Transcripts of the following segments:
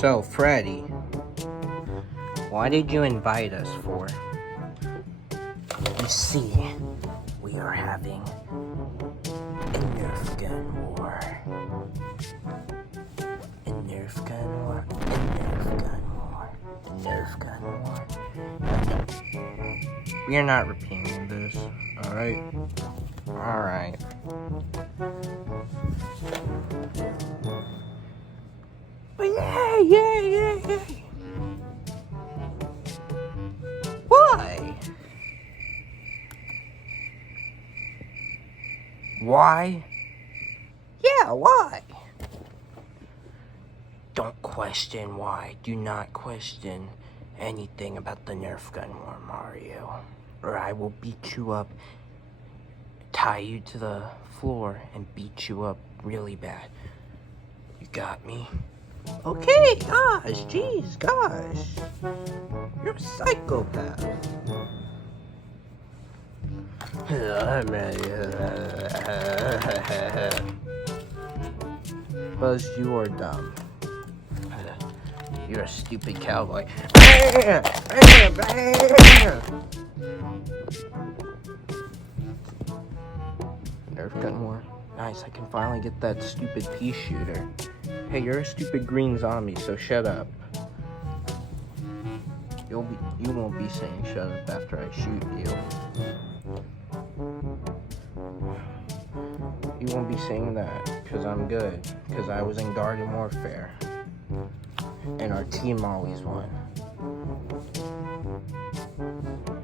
So, Freddy, why did you invite us for? You see, we are having a Nerf gun war. A Nerf gun war. A Nerf gun war. A Nerf gun war. We are not repeating this, alright? Alright. But yeah. Why? Why? Yeah, why? Don't question why. Do not question anything about the Nerf gun war, Mario. Or I will beat you up, tie you to the floor, and beat you up really bad. You got me? Okay, gosh, jeez, gosh. You're a psychopath. Buzz, you are dumb. You're a stupid cowboy. Nerf gun war. Nice, I can finally get that stupid pea shooter. Hey, you're a stupid green zombie, so shut up. You won't be saying shut up after I shoot you. You won't be saying that, because I'm good. Because I was in Garden Warfare. And our team always won.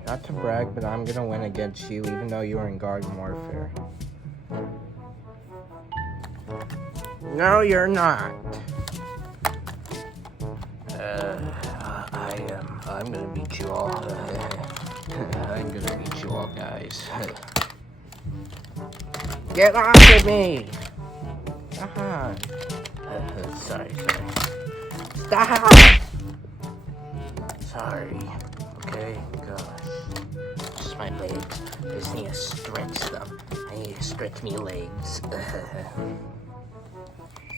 Not to brag, but I'm gonna win against you, even though you were in Garden Warfare. No, you're not. I'm gonna beat you all. I'm gonna beat you all, guys. Get off of me! Sorry. Stop! Sorry. Okay, gosh. Just my legs. I just need to stretch them. I need to stretch me legs.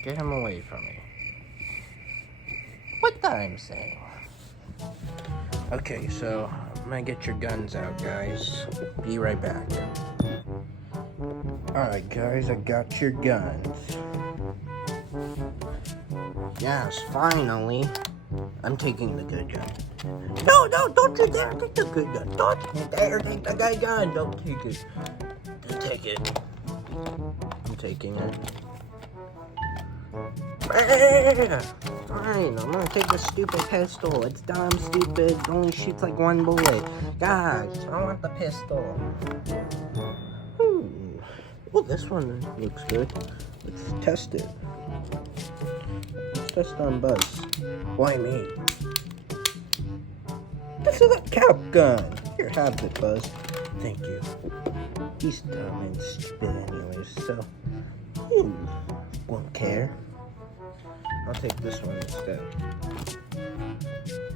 Get him away from me. What I'm saying? Okay, so I'm gonna get your guns out, guys. Be right back. Alright, guys, I got your guns. Yes, finally. I'm taking the good gun. No, don't you dare take the good gun. Don't you dare take the good gun. Don't take it. Don't take it. I'm taking it. Fine, I'm gonna take the stupid pistol. It's dumb, stupid. It only shoots like one bullet. Gosh, I want the pistol. Well, this one looks good. Let's test it. Let's test on Buzz. Why me? This is a cap gun. Here, have it, Buzz. Thank you. He's dumb and stupid anyways, so... won't care. I'll take this one instead.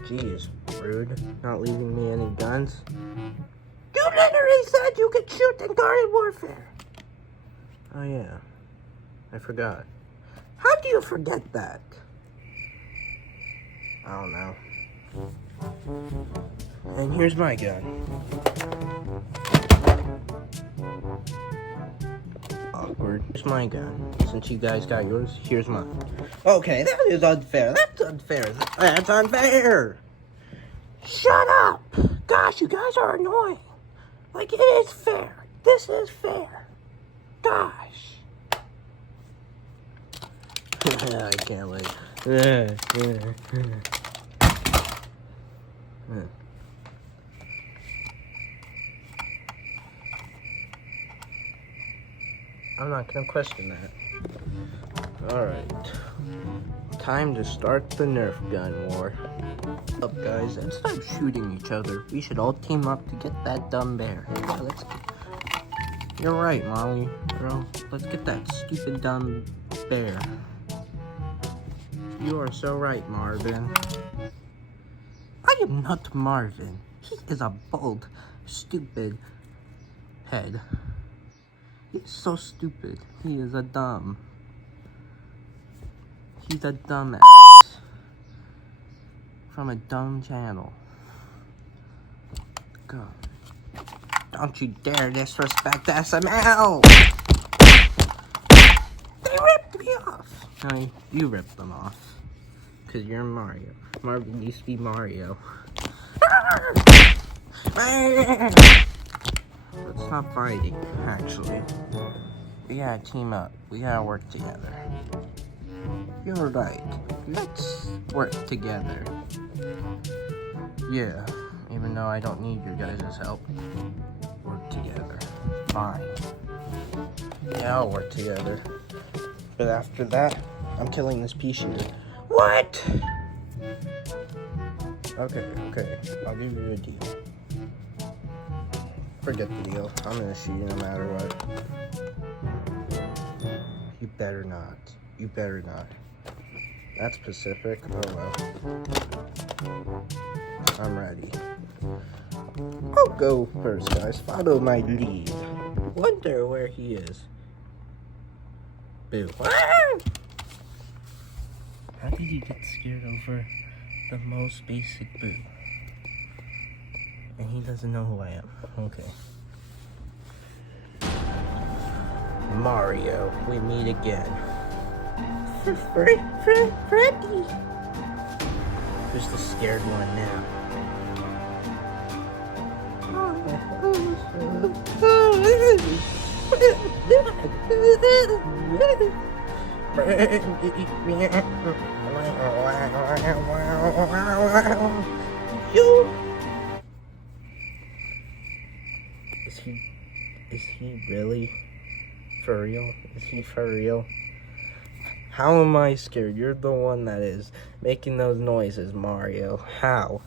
Jeez, rude. Not leaving me any guns. You literally said you could shoot in Garden Warfare. Oh yeah, I forgot. How do you forget that? I don't know. And here's my gun. Awkward. Here's my gun. Since you guys got yours, here's mine. Okay, that is unfair. That's unfair. That's unfair. Shut up. Gosh, you guys are annoying. Like, it is fair. This is fair. Gosh. I can't wait. I'm not gonna question that. Alright. Time to start the Nerf gun war. Up, guys, and stop shooting each other. We should all team up to get that dumb bear. Yeah, You're right, Molly. Bro, let's get that stupid dumb bear. You are so right, Marvin. I am not Marvin. He is a bald, stupid head. He's so stupid. He is a dumb. He's a dumbass. from a dumb channel. God. Don't you dare disrespect SML! They ripped me off! No, you ripped them off. Because you're Mario. Marvin used to be Mario. Let's stop fighting, actually. We gotta team up. We gotta work together. You're right. Let's work together. Yeah, even though I don't need your guys' help. Work together. Fine. Yeah, I'll work together. But after that, I'm killing this pea shooter. What? Okay. I'll give you a deal. Forget the deal. I'm gonna shoot you no matter what. You better not. You better not. That's Pacific. Oh well. I'm ready. I'll go first, guys. Follow my lead. Wonder where he is. Boo. How did he get scared over the most basic boo? And he doesn't know who I am. Okay. Mario, we meet again. Freddy. Who's the scared one now? Is he really for real? Is he for real? How am I scared? You're the one that is making those noises, Mario. How?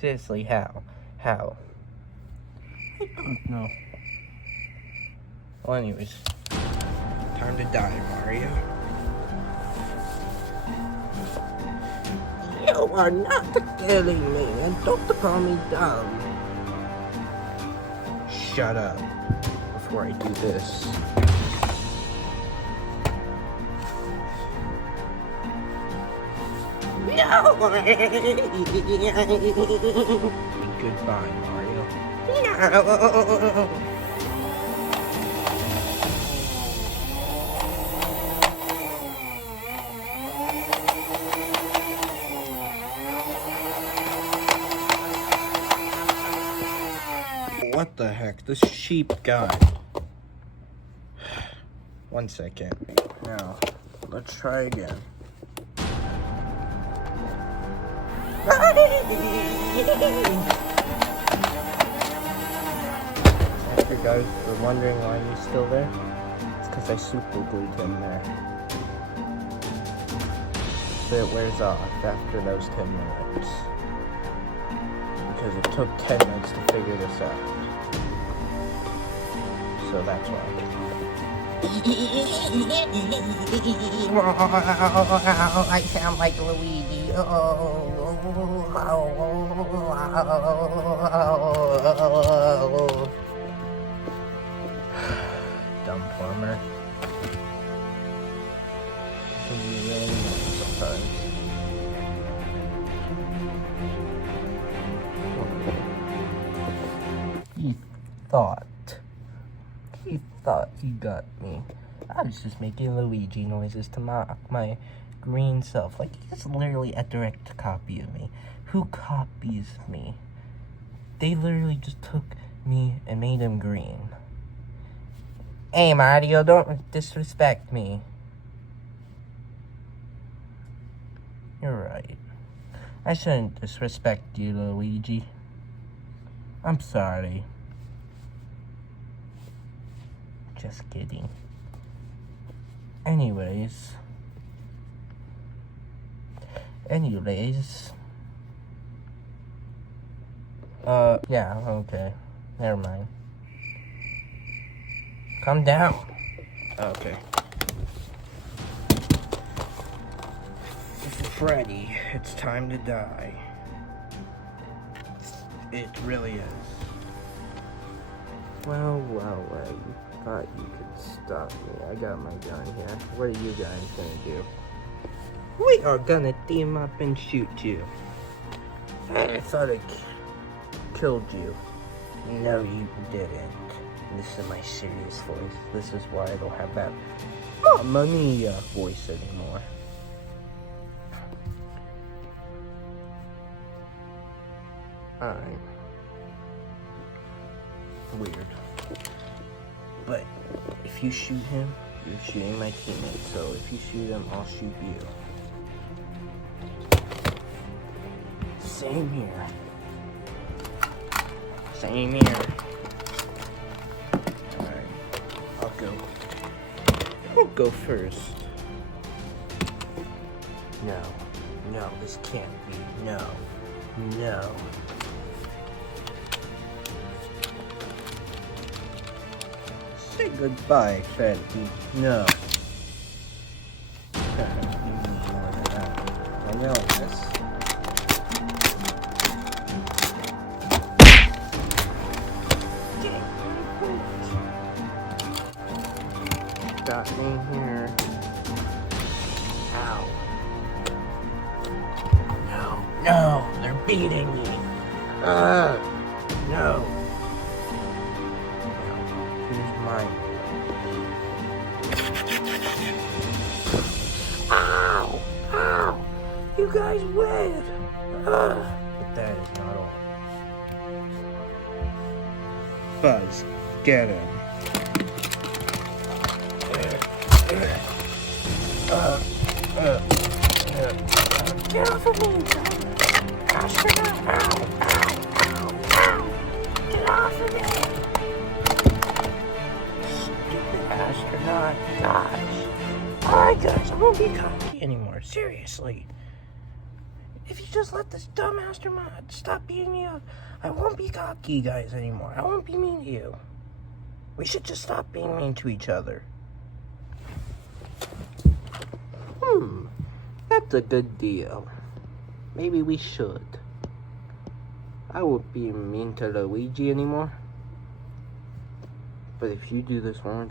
Seriously, how? I don't know. Well, anyways. Time to die, Mario. You are not killing me, and don't call me dumb. Shut up before I do this. No! Goodbye, Mario. No! What the heck? This sheep guy. 1 second. Now, let's try again. If you guys were wondering why he's still there, it's because I super glued him there. So it wears off after those 10 minutes. Because it took 10 minutes to figure this out. So that's why. I sound like Luigi. Dumb plumber. Can you really know sometimes? He thought he got me. I was just making Luigi noises to mock my green self. Like, he's literally a direct copy of me. Who copies me? They literally just took me and made him green. Hey, Mario, don't disrespect me. You're right. I shouldn't disrespect you, Luigi. I'm sorry. Just kidding. Anyways. Yeah, okay. Never mind. Calm down. Okay. Freddy, it's time to die. It really is. Well, you thought you could stop me. I got my gun here. What are you guys gonna do? We are gonna team up and shoot you. I thought I killed you. No, you didn't. This is my serious voice. This is why I don't have that Mamma Mia voice anymore. Alright. Weird. But if you shoot him, you're shooting my teammate. So if you shoot him, I'll shoot you. Same here. Same here. Alright. I'll go first. No. No, this can't be. No. No. Say goodbye, Freddy. No. I know this. Got me here. Ow. No, no, they're beating me. No. Here's mine. Ow! Ow! You guys win! But that is not all. Buzz, get him. Get off of me, astronaut! Ow! Ow! Ow! Ow! Get off of me! Stupid astronaut! Gosh! Alright, guys, I won't be cocky anymore. Seriously. If you just let this dumb astronaut stop beating me up, I won't be cocky, guys, anymore. I won't be mean to you. We should just stop being mean to each other. That's a good deal. Maybe we should. I won't be mean to Luigi anymore. But if you do this one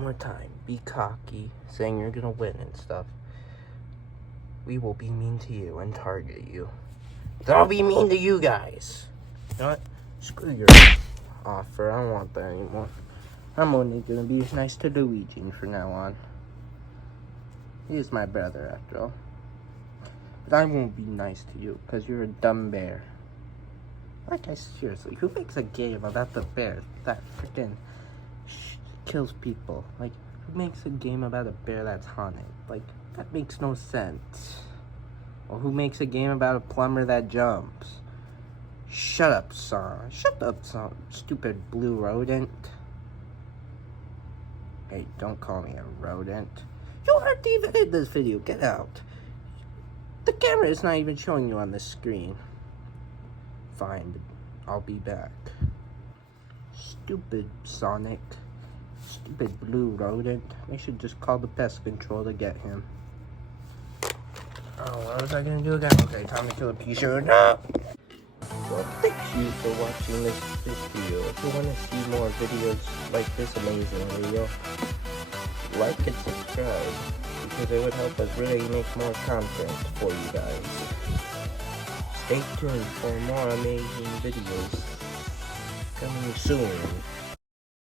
more time, be cocky, saying you're gonna win and stuff, we will be mean to you and target you. Then I'll be mean to you guys. You know what? Screw your offer. I don't want that anymore. I'm only gonna be nice to Luigi from now on. He's my brother after all. But I won't be nice to you because you're a dumb bear. Like, seriously, who makes a game about the bear that freaking kills people? Like, who makes a game about a bear that's haunted? Like, that makes no sense. Or who makes a game about a plumber that jumps? Shut up, son. Shut up, son. Stupid blue rodent. Hey, don't call me a rodent. You aren't even in this video. Get out. The camera is not even showing you on the screen. Fine, I'll be back. Stupid Sonic. Stupid blue rodent. They should just call the pest control to get him. Oh, what was I gonna do again? Okay, time to kill a pea-shooter. No! Well, thank you for watching this video. If you want to see more videos like this amazing video, like and subscribe, because it would help us really make more content for you guys. Stay tuned for more amazing videos coming soon.